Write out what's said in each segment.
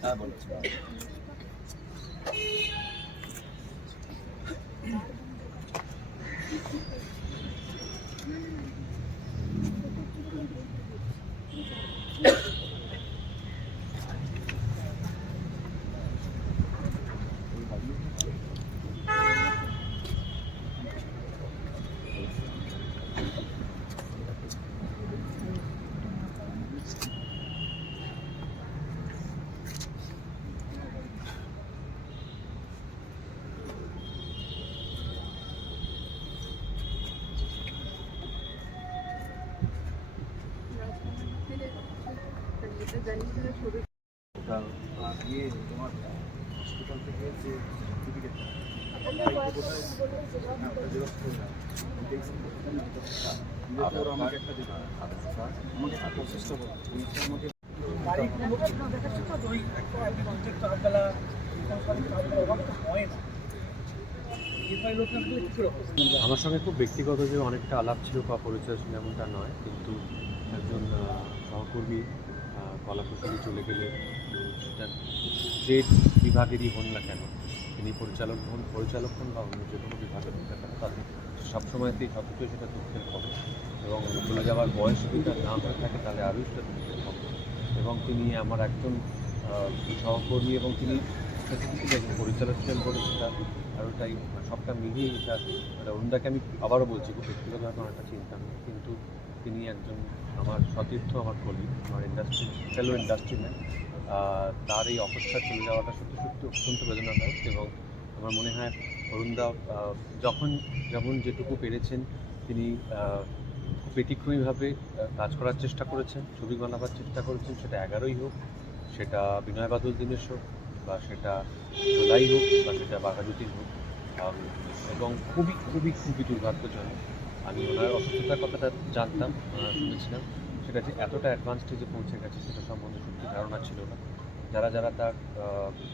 Tá, yeah. আমার সঙ্গে খুব ব্যক্তিগত যে অনেকটা আলাপ ছিল বা পরিচয় ছিল এমনটা নয়, কিন্তু একজন সহকর্মী আহ, কলা চলে গেলে সেটা যে বিভাগেরই হন না কেন তিনি পরিচালক হন পরিচালক হন বা অন্য যে কোনো বিভাগের হন না কেন তাদের সবসময়তেই সত্যই সেটা দুঃখের খবর। এবং চলে যাওয়ার বয়স যদি তার না হয়ে থাকে তাহলে আরও সেটা দুঃখের খবর। এবং তিনি আমার একজন সহকর্মী এবং তিনি স্পেসিফিক্যালি একজন পরিচালক ছিলেন বলে সেটা আরোটাই সবটা মিলিয়ে এটা অরুণদাকে আমি আবারও বলছি, খুব ব্যক্তিগতভাবে অনেকটা চিন্তা নেই। কিন্তু তিনি একজন আমার সতীর্থ, আমার কলি আমার ইন্ডাস্ট্রি ফেলো ইন্ডাস্ট্রি ম্যান তার এই অবস্থা চলে যাওয়াটা সত্যি সত্যি অত্যন্ত বেদনাদায়ক এবং আমার মনে হয় অরুণদা যখন যেমন যেটুকু পেরেছেন, তিনি খুব ব্যতিক্রমীভাবে কাজ করার চেষ্টা করেছেন, ছবি বানাবার চেষ্টা করেছেন, সেটা এগারোই হোক, সেটা বিনয় বাদল দিনের হোক বা সেটা জোলাই হোক বা সেটা বাঘাযতীন হোক এবং খুবই খুবই খুবই দুর্ভাগ্যজনক। আমি ওনার অসুস্থতার কথাটা জানতাম শুনেছিলাম। সেটা যে এতটা অ্যাডভান্স স্টেজে পৌঁছে গেছে সেটা সম্বন্ধে সত্যি ধারণা ছিল না। যারা যারা তার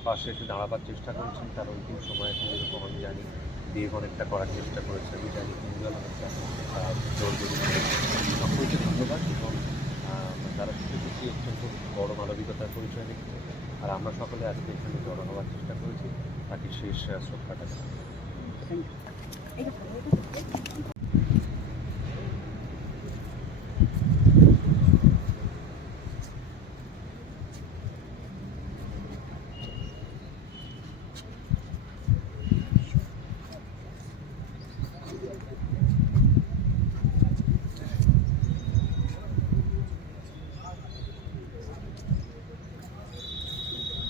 পাশে একটু দাঁড়াবার চেষ্টা করেছেন, তার অন্তিম সময়ে যেরকম আমি জানি দিয়ে অনেকটা করার চেষ্টা করেছে, আমি জানি জোর দিয়েছে সকলকে ধন্যবাদ এবং আহ, তারা সত্যি সত্যি অত্যন্ত বড় মানবিকতার পরিচয় রেখেছে আর আমরা সকলে আজকে এখানে জড়ো হওয়ার চেষ্টা করেছি। তাকে শেষ শ্রদ্ধাটা